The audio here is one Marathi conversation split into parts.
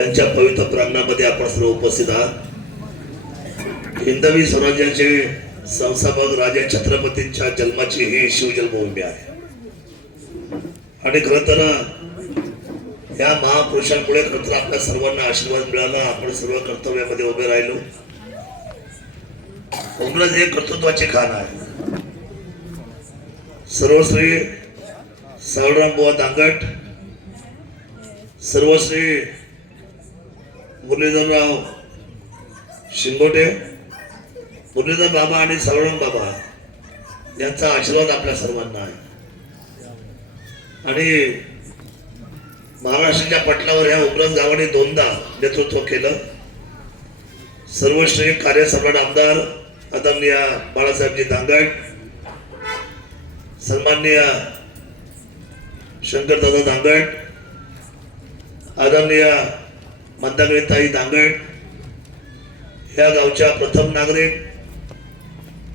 त्यांच्या पवित्र प्रांगणामध्ये आपण सर्व उपस्थित आहात। हिंदवी स्वराज्याचे संस्थापक राजे छत्रपतींच्या जन्माची ही शिवजन्मभूमी आहे आणि खरं तर या महापुरुषांमुळे खरं तर आपल्या सर्वांना आशीर्वाद मिळाला। आपण सर्व कर्तव्यामध्ये उभे राहिलो। काँग्रेस हे कर्तृत्वाची खाण आहे। सर्वश्री सावळराम बुवा दांगट, सर्वश्री मुरलीधरराव शिंगोटे, मुरलीधर बाबा आणि सावळराम बाबा यांचा आशीर्वाद आपल्या सर्वांना आहे आणि महाराष्ट्राच्या पटलावर या उमरस गावाने दोनदा नेतृत्व केलं। सर्वश्रेष्ठ कार्यसम्राट आमदार आदरणीय बाळासाहेबजी दांगट, सन्माननीय शंकरदादा दांगट, आदरणीय मंदागिरीताई दांगट या गावच्या प्रथम नागरिक,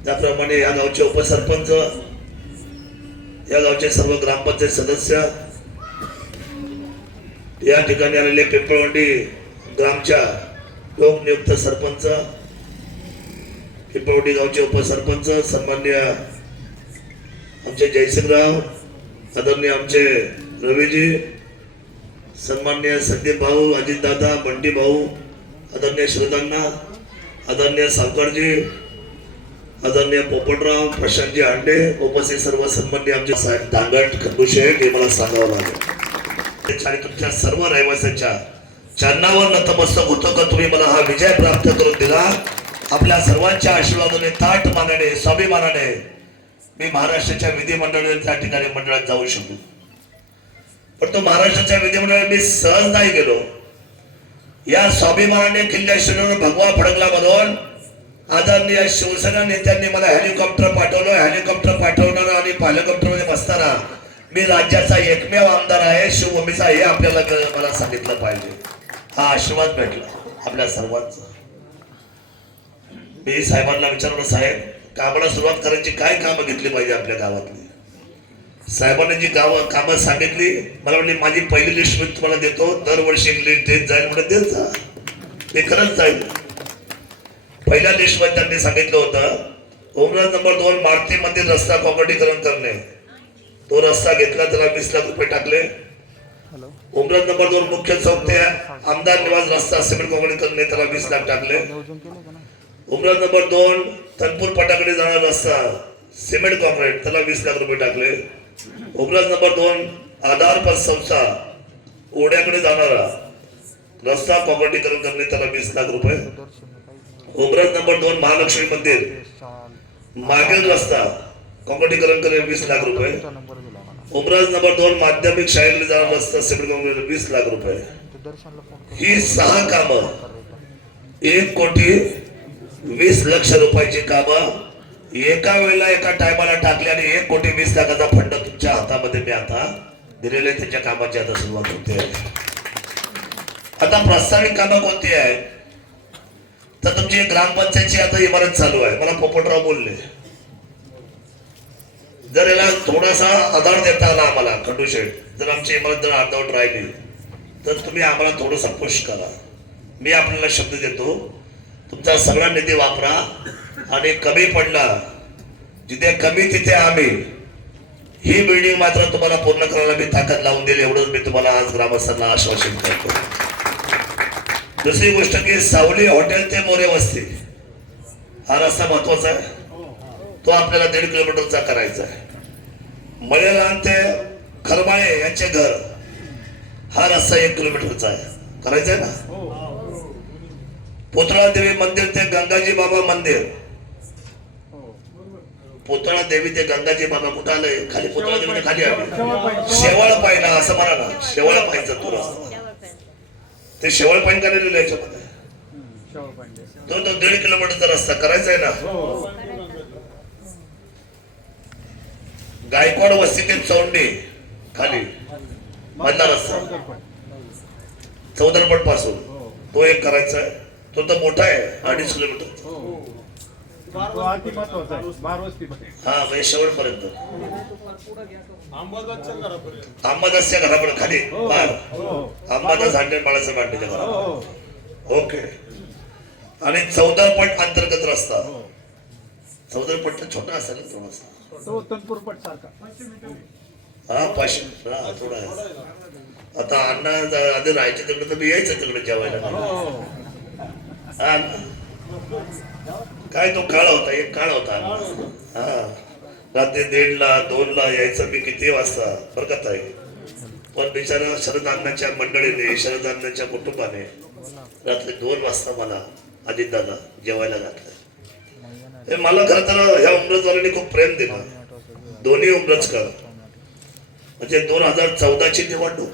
त्याप्रमाणे या गावचे उपसरपंच, या गावचे सर्व ग्रामपंचायत सदस्य, या ठिकाणी आलेले पिंपळवंडी ग्रामच्या लोकनियुक्त सरपंच, पिंपळवंडी गावचे उपसरपंच, सन्माननीय आमचे जयसिंगराव, आदरणीय आमचे रवीजी, सन्माननीय संदीप भाऊ, अजित दादा, बंटी भाऊ, आदरणीय श्रीदांना, आदरणीय सावकारजी, आदरणीय पोपटराव, प्रशांतजी हांडे, उपस्थित सर्व सन्माननीय आमचे साहेब दांगट खंडुशे, हे मला सांगावं लागेल आणि तुमच्या सर्व रहिवाशांच्या चरणावर नतमस्तक होतो का तुम्ही मला हा विजय प्राप्त करून दिला। आपल्या सर्वांच्या आशीर्वादाने, ताठ मानाने, स्वाभिमानाने मी महाराष्ट्राच्या विधिमंडळात त्या ठिकाणी मंडळात जाऊ शकतो। पण तो महाराष्ट्राच्या विधिमंडळात मी सहज नाही गेलो। या स्वाभिमानाने किल्ल्या शिवनेरी भगवा फडकला मधून आदरणीय शिवसेना नेत्यांनी मला हेलिकॉप्टर पाठवलं। हेलिकॉप्टर पाठवणारा आणि हेलिकॉप्टर मध्ये बसताना मी राज्याचा एकमेव आमदार आहे शिवभूमीचा, हे आपल्याला मला सांगितलं पाहिजे। हा आशीर्वाद भेटला आपल्या सर्वांचा। मी साहेबांना विचारलं, साहेब कामाला सुरुवात करायची काय कामं घेतली पाहिजे आपल्या गावातली? साहेबांनी जी कामं सांगितली, मला म्हणली माझी पहिली लिस्ट मी तुम्हाला देतो, दरवर्षी एक लिस्ट देत जाईल म्हणून देत जा, ते खरंच जाईल। पहिल्या लिस्ट मध्ये त्यांनी सांगितलं होतं उमरस नंबर 2 मारुती मंदिर रस्ता काँक्रिटीकरण करणे, तो रस्ता घेतला, त्याला 20 लाख रुपये टाकले। उमरस नंबर 2 मुख्य चौक ते आमदार निवास रस्ता सिमेंट काँक्रीट करणे, त्याला 20 लाख टाकले। उमरस नंबर 2 तनपूर पटाकडे जाणारा रस्ता सिमेंट काँक्रीट, त्याला 20 लाख रुपये टाकले। उमरस नंबर 2 आधार पर संस्था ओढ्याकडे जाणारा रस्ता काँक्रीटीकरण करणे, त्याला 20 लाख रुपये। उमरस नंबर 2 महालक्ष्मी मंदिर मागील रस्ता काँक्रीटीकरण करणे, 20 लाख रुपये। उमरस नंबर 2 माध्यमिक शाळेकडे जाणारा रस्ता सिमेंट काँक्रीट, 20 लाख रुपये। ही 6 कामं 1,20,00,000 रुपयाची कामं एका वेळेला एका टायमाला टाकले आणि 1,20,00,000चा फंड तुमच्या हातामध्ये मी आता दिलेले, त्याच्या कामाची आता सुरुवात होते। आता प्रस्तावित कामं कोणती आहे तर तुमची ग्रामपंचायतची आता इमारत चालू आहे। मला पोपटराव बोलले जर याला थोडासा आधार देता आला आम्हाला खंडूशेठ, जर आमची इमारत जर अर्धवट राहिली तर तुम्ही आम्हाला थोडंसं पुश करा। मी आपल्याला शब्द देतो तुमचा सगळा निधी वापरा आणि कमी पडला जिथे कमी तिथे आम्ही ही बिल्डिंग मात्र तुम्हाला पूर्ण करायला मी ताकद लावून दिली, एवढंच मी तुम्हाला आज ग्रामस्थांना आश्वासन करतो। दुसरी गोष्ट की सावली हॉटेल ते मोरे वस्ती हा रस्ता महत्वाचा आहे, तो आपल्याला 1.5 किलोमीटरचा करायचा आहे। मळेलान ते खरमाळे यांचे घर हा रस्ता 1 किलोमीटरचा आहे, करायचा आहे ना। पुतळा देवी मंदिर ते गंगाजी बाबा मंदिर, पुतळा देवी ते गंगाजी बाबा कुठं आलंय? खाली पुतळा देवी खाली आली शेवाळ पाहिला असं म्हणा ना, शेवाळ पाहिजे तो रस्ता, ते शेवाळ पाहिजे करायला याच्यामध्ये तो 1.5 किलोमीटरचा रस्ता करायचा आहे ना। गायकवाड वस्ती ते चौंडी खाली मधला रस्ता 14 पासून तो एक करायचा आहे, तो तर मोठा आहे 2.5 किलोमीटर। तो अति महत्वाचा आहे. बारवस्ती हा म्हणजे शेवटपर्यंत अंबादासच्या घराकडे खाली बार अंबादास हांडे बाळाचं मांडीच्या घरा ओके. आणि 14 पट अंतर्गत रस्ता 14 पट तर छोटा असेल ना थोडासा तो तनपूरपट सारखा. हा 500 हा थोडा आहे. आता अण्णा आधी राहायचे तिकडे तर मी यायचं तिकडे जेवायला हा काय तो काळ होता एक काळ होता हा रात्री 1:30ला 2ला यायचं मी किती वाजता बरकत आहे. पण बिचारा शरद अण्णाच्या मंडळीने शरद अण्णाच्या कुटुंबाने रात्री 2 वाजता मला अजितदादा जेवायला घातलं. हे मला खरं तर ह्या उमरजवाल्यांनी खूप प्रेम दिलं. दोन्ही उमरजकर म्हणजे 2014 ची निवडणूक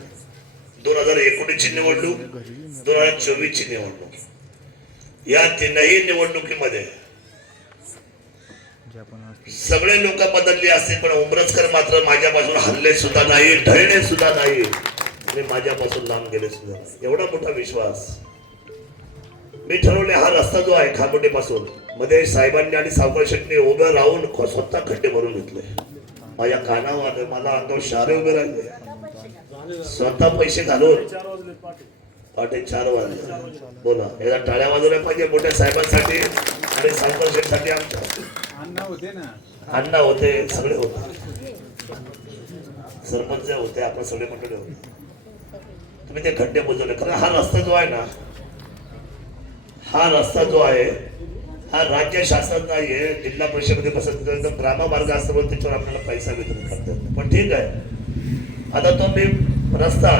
2019 ची निवडणूक 2024 ची निवडणूक या तीनही निवडणुकीमध्ये सगळे लोक बदलले असतील पण उमरजकर मात्र माझ्यापासून हल्ले सुद्धा नाही ढळले सुद्धा नाही आणि माझ्यापासून लांब गेले सुद्धा नाही. एवढा मोठा विश्वास मी ठरवले. हा रस्ता जो आहे खामोडी पासून मध्ये साहेबांनी आणि सावकार शेट्टी उभं राहून स्वतः खड्डे भरून घेतले. माझ्या कानावर आले मला अंगावर शारे उभे राहिले स्वतः पैसे घालून पहाटे 4 वाजले. बोला एकदा टाळ्या वाजवल्या पाहिजे मोठ्या साहेबांसाठी आणि सावकार शेट्टीसाठी. आमच्या अण्णा होते ना अण्णा होते सगळे होते सरपंच होते आपण सगळे मंडळी होते. तुम्ही ते खड्डे बुजवले. कारण हा रस्ता जो आहे ना हा रस्ता जो आहे हा राज्य शासन नाहीये जिल्हा परिषदेमध्ये बसत ग्राममार्ग असल्यामुळे त्याच्यावर आपल्याला पैसा वितरण करतात. पण ठीक आहे आता तो मी रस्ता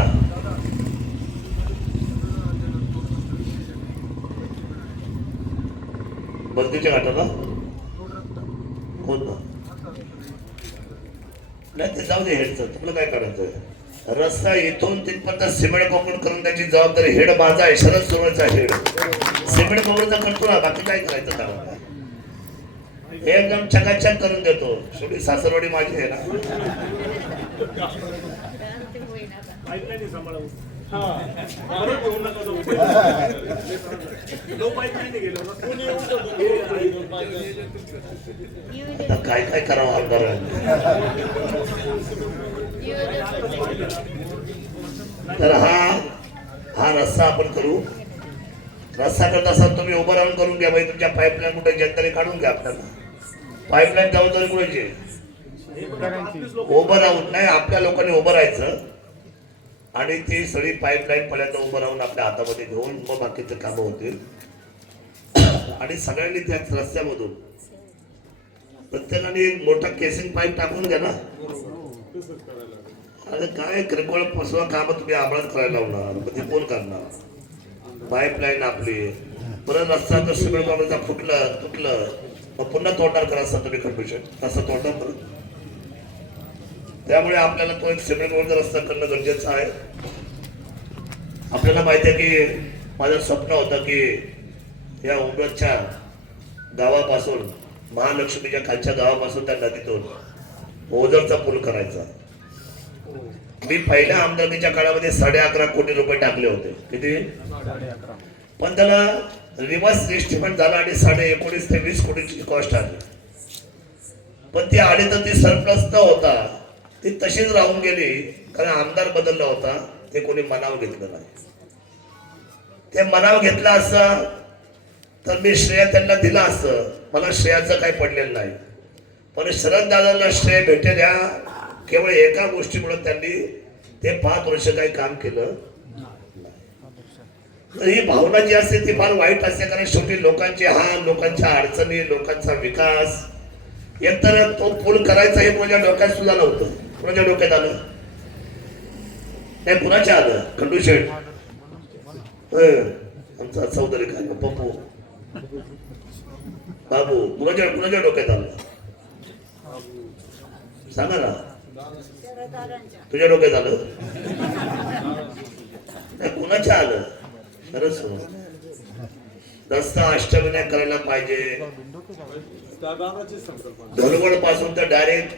बर्दीच्या घाटाला होत नाही ते जाऊ दे हेडचं तुला काय करायचंय. रस्ता इथून तिथपर्यंत सिमेंट कॉन्क्रीट करून त्याची जबाबदारी हेड माझा आहे शरद सोनवणेचा हेड सिमेंट कॉन्क्रीटचा करतो ना बाकी काय करायचं त्याला एकदम चकाचक करून देतो. शेवटी सासरवाडी माझी आहे ना. आता काय काय करावं आमदार तर हा रस्ता आपण करू. रस्ता करत असाल तुम्ही उभं राहून करून घ्या बाई. तुमच्या पाईपलाईन कुठे जनताने काढून घ्या. आपल्याला पाईपलाईन जबाबदारी कुणाची उभं राहून नाही आपल्या लोकांनी उभं राहायचं आणि ती सगळी पाईपलाईन पर्यंत उभं राहून आपल्या हातामध्ये घेऊन मग बाकीचे कामं होतील. आणि सगळ्यांनी त्याच रस्त्यामधून प्रत्येकाने एक मोठा केसिंग पाईप टाकून घ्या ना. अरे काय किरकोळ फसवा काम तुम्ही आम्हाला करायला लावणार ते कोण करणार. पाईपलाईन आपली परत रस्ता जर सिमेंट कॉन्क्रीटचा फुटलं तुटलं मग पुन्हा तोडणार करा असं तुम्ही कंडिशन असं तोडणार परत. त्यामुळे आपल्याला तो एक सिमेंट रोडचा रस्ता करणं गरजेचं आहे. आपल्याला माहिती आहे की माझं स्वप्न होतं की या उमरजच्या गावापासून महालक्ष्मीच्या खालच्या गावापासून त्या नदीतून ओझरचा पूल करायचा. मी पहिल्या आमदारकीच्या काळामध्ये 11.5 कोटी रुपये टाकले होते. किती पण त्याला रिव्हर्स एस्टिमेट झाला आणि 19.5 ते 20 कोटीची कॉस्ट आली. पण ती आली तर ती सरप्लस न होता ती तशीच राहून गेली कारण आमदार बदलला होता. ते कोणी मनाव घेतलं नाही. ते मनाव घेतलं असं तर मी श्रेय त्यांना दिलं असतं. मला श्रेयाचं काही पडलेलं नाही. पण शरद दादांना श्रेय भेटेल या केवळ एका गोष्टीमुळे त्यांनी ते 5 वर्ष काही काम केलं. तर ही भावना जी असते ती फार वाईट असते कारण शेवटी लोकांचे हाल लोकांच्या अडचणी लोकांचा विकास एकतर तो पूल करायचा हे कोणाच्या डोक्यात सुद्धा नव्हतं. कोणाच्या डोक्यात आलं नाही कुणाच्या आलं खंडू शेठ आमचा चौधरी काय पप्पू बाबू कुणाच्या डोक्यात आलं सांगा ना. तुझ्या डोक्यात आलं कुणाच्या आलं खरंच. रस्ता अष्टविनायक करायला पाहिजे. धनवड पासून तर डायरेक्ट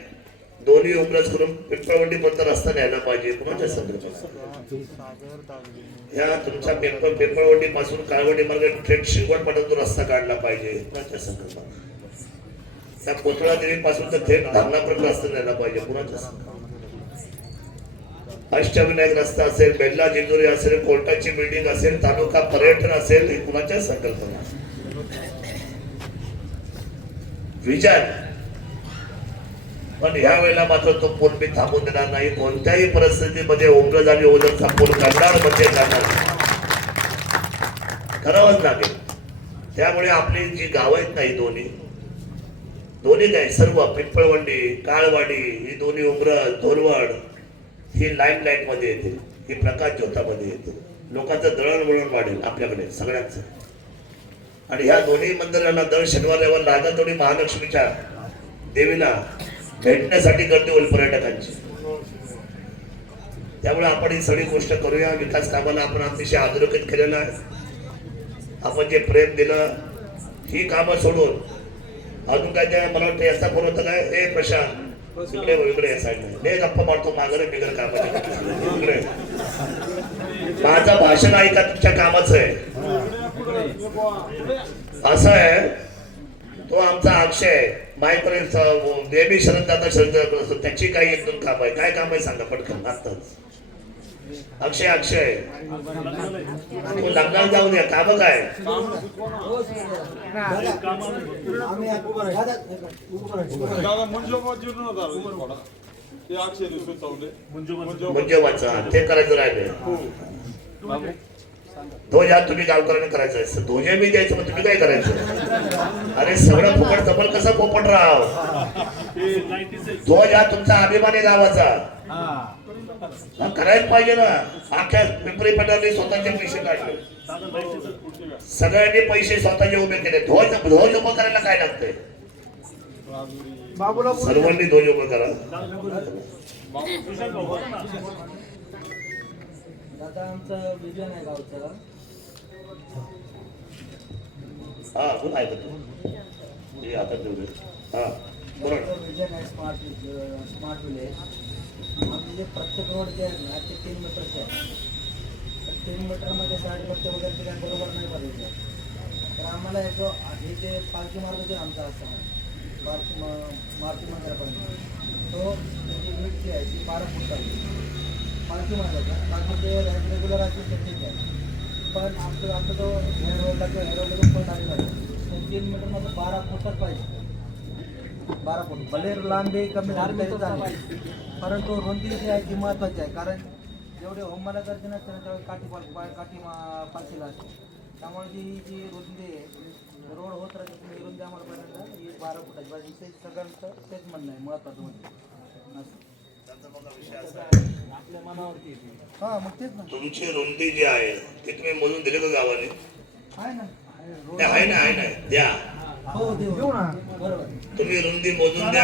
दोन्ही उमरज करून पिंपळवंडी पर्यंत रस्ता न्यायला पाहिजे. कुणाच्या संदर्भात ह्या तुमच्या पिंपळवंडी पासून काळवंडी मार्ग थेट शिरवड पर्यंत रस्ता काढला पाहिजे. कुणाच्या संदर्भात त्या कोथळा देवीपासून तर थेट धामणापर्यंत रस्ता न्यायला पाहिजे कुणाचा. अष्टविनायक रस्ता असेल, बेल्ला जेजुरी असेल, कोर्टाची बिल्डिंग असेल, तालुका पर्यटन असेल, हे कुणाच्या संकल्पना विचार. पण ह्या वेळेला मात्र तो पूल मी थांबून देणार नाही. कोणत्याही परिस्थितीमध्ये ओंगज आणि ओझरचा पूल करणार म्हणजे करणार, करावंच लागेल. त्यामुळे आपली जी गाव आहेत नाही दोन्ही काय सर्व पिंपळवंडी, काळवाडी, ही दोन्ही उमरज, धोलवड ही लाईम लाईट मध्ये येतील, ही प्रकाश ज्योतामध्ये येतील. लोकांचं दळणवळण वाढेल आपल्याकडे सगळ्यांचं. आणि ह्या दोन्ही मंदिरांना दर शनिवार राजातोडी महालक्ष्मीच्या देवीला भेटण्यासाठी गर्दी होईल पर्यटकांची. त्यामुळे आपण ही सगळी गोष्ट करूया. विकास कामाला आपण अतिशय अधोरेखित केलेलं आहे. आपण जे प्रेम दिलं ही कामं सोडून अजून काय त्या मला वाटतं याचा फोन होता काय, हे प्रशांत इकडे या साईडने गप्पा मारतो मागरे बिगर कामाचे इकडे. माझं भाषण ऐका तुमच्या कामाचं आहे. असं आहे, तो आमचा अक्षय मायपर्यंत बेबी शरद दादा शरद त्याची काही एक दोन काम आहे. काय काम आहे सांगा पटकन आत्ताच. अक्षय तू लग्नाला जाऊ द्या. काम काय म्हणजे वाचा ते करायचं राहिले. ध्वज हा तुम्ही गावकऱ्यांनी करायचं आहे. ध्वज मी द्यायचं मग तुम्ही काय करायचं. अरे सगळं फुकट जमल कसं पोपट राव. ध्वज हा तुमचा अभिमान आहे गावाचा, करायला पाहिजे ना. अख्ख्या पिंपरी पठाराने स्वतःचे पैसे काढले, सगळ्यांनी पैसे स्वतःचे उभे केले. ध्वज उभं करायला काय लागतंय. सर्वांनी ध्वज उभं करा. दादा आमचं विजन आहे गावचं. हा बोल आहे आता हा बोला. विजन आहे स्मार्ट विलेज. आमचे जे प्रत्येक रोड जे आहेत ना ते 3 मीटरचे आहे. तर 3 मीटरमध्ये साडेपट्टे वगैरे काय बरोबर नाही पाहिजे. तर आम्हाला एक हे जे पालखी मार्ग जे आमचा असं मारुती मंदिरापर्यंत तो त्याची वीट जी आहे ती 12 फूट आहे पालखी मार्गाचा. बाकी ते रेग्युलर असेल तर ठीक आहे. पण आमचा जो हेड रोडला किंवा हेड रोडला जो फंड आलेला आहे तो 3 मीटरमध्ये 12 फूटच पाहिजे. 12 फूट भले लांबी कमी झाली तरी चालेल, परंतु रुंदी जी आहे ती महत्त्वाची आहे. कारण जेवढे होमला गर्दी नसते ना तेवढे काठी पालखीला असते. त्यामुळे जी रुंदी आहे रोड होत राहते तुम्ही रुंदी आम्हाला पर्यंत ही 12 फुटाची पाहिजे. सगळ्यांचं तेच म्हणणं आहे महत्त्वाचं म्हणजे आपल्या मनावरती येते. हां मग तेच ना. तुमची रुंदी जी आहे ती तुम्ही मोजून दिली का गावाने. आहे ना आहे ना द्या. हो देऊ ना. बरोबर तुम्ही रुंदी मोजून द्या.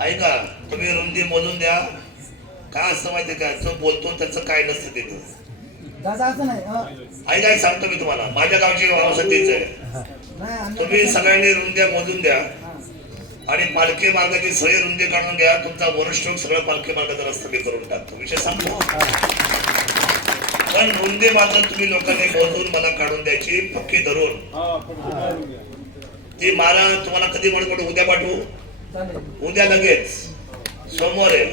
ऐका तुम्ही रुंदी मोजून द्या. काय असं माहिती का, जो बोलतो त्याचं काय नसतं तिथं. दादा असं नाही. ऐका सांगतो मी तुम्हाला, माझ्या गावची वावसतीच आहे. तुम्ही सगळ्यांनी रुंद्या मोजून द्या आणि पालखी मार्गाची सगळी रुंदी काढून घ्या. तुमचा वरिष्ठ सगळं पालखी मार्गाचा रस्ता मी करून टाकतो. विषय सांगतो. पण रुंदी मात्र तुम्ही लोकांनी मोजून मला काढून द्यायची, पक्की धरून. ती मारा तुम्हाला कधी म्हणून उद्या पाठवू. उद्या लगेच सोमवार आहे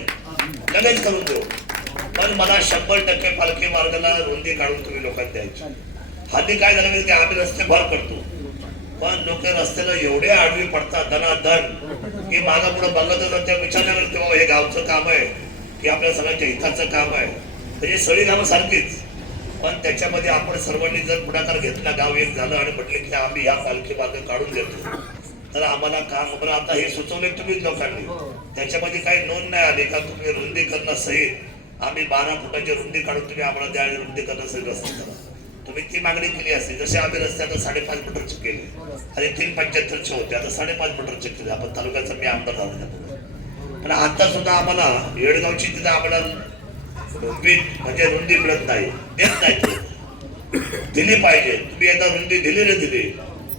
लगेच करून देऊ. पण मला 100% पालखी मार्गाला रुंदी काढून तुम्ही लोकांना द्यायची. हल्ली काय झालं की आम्ही रस्ते भर करतो, पण लोक रस्त्याला एवढे आडवी पडतात धनाधन की मागा पुढे बघत त्या विचारल्यावर तेव्हा हे गावचं काम आहे की आपल्या सगळ्यांच्या हिताचं काम आहे. म्हणजे सगळी कामं सारखीच, पण त्याच्यामध्ये आपण सर्वांनी जर पुढाकार घेतला, गाव एक झालं आणि म्हटले की आम्ही या पालखी मार्ग काढून देतो, तर आम्हाला काम बरं. आता हे सुचवले तुम्ही लोकांनी, त्याच्यामध्ये काही नोंद नाही आली का तुम्ही रुंदी करणं सहित आम्ही 12 फुटाची रुंदी काढून तुम्ही आम्हाला द्या आणि रुंदी करणं सहित रस्ते करा. तुम्ही ती मागणी केली असते. जसे आम्ही रस्ते आता 5.5 मीटरचे केले आणि 375चे होते, आता 5.5 मीटरचे केले. आपण तालुक्याचा मी आमदार झाला आणि आता सुद्धा आम्हाला येडगावची तिथं आम्हाला म्हणजे रुंदी मिळत नाही, देत नाही. दिली पाहिजे. तुम्ही एकदा रुंदी दिली रे दिली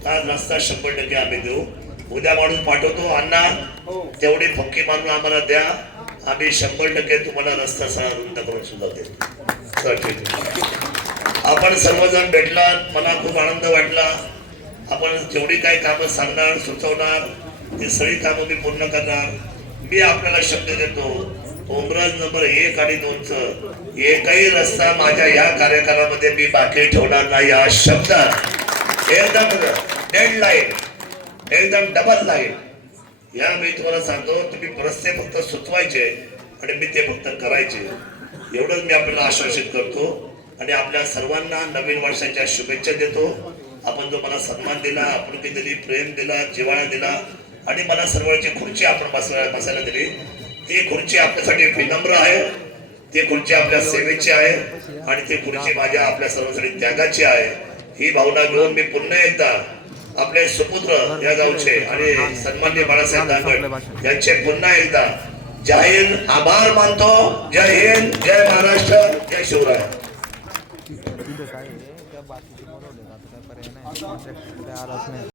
तर रस्ता 100% आम्ही देऊ. उद्या माणूस पाठवतो, अण्णा तेवढी पक्की मारून आम्हाला द्या, आम्ही 100% तुम्हाला रस्ता सगळा रुंद करून सुद्धा देतो. चल ठीक आहे. आपण सर्वजण भेटलात, मला खूप आनंद वाटला. आपण जेवढी काही कामं सांगणार सुचवणार ती सगळी कामं मी पूर्ण करणार. मी आपल्याला शब्द देतो, उमरज नंबर 1 आणि 2चं एकही रस्ता माझ्या या कार्यकालामध्ये मी बाकी ठेवणार नाही. हा शब्द एकदम डेड लाईन, एकदम डबल लाईन. या मी तुम्हाला सांगतो, तुम्ही रस्ते फक्त सुचवायचे आणि मी ते फक्त करायचे, एवढंच मी आपल्याला आश्वासित करतो. आणि आपल्या सर्वांना नवीन वर्षाच्या शुभेच्छा देतो. आपण जो मला सन्मान दिला, आपुलकी दिली, प्रेम दिला, जिव्हाळा दिला आणि मला सर्वांची खुर्ची आपण बसायला दिली, ती खुर्ची आपल्यासाठी विनम्र आहे, ती खुर्ची आपल्या सेवेची आहे आणि ती खुर्ची माझ्या आपल्या सर्वांसाठी त्यागाची आहे. ही भावना घेऊन मी पुन्हा एकदा आपले सुपुत्र या गावचे आणि सन्माननीय बाळासाहेब दानवे यांचे पुन्हा एकदा जाहीर आभार मानतो. जय हिंद, जय महाराष्ट्र, जय शिवराय. काय आहे त्या बाकीचे बोलवले आता काय पर्याय नाही कॉन्ट्रॅक्ट काय आलाच नाही.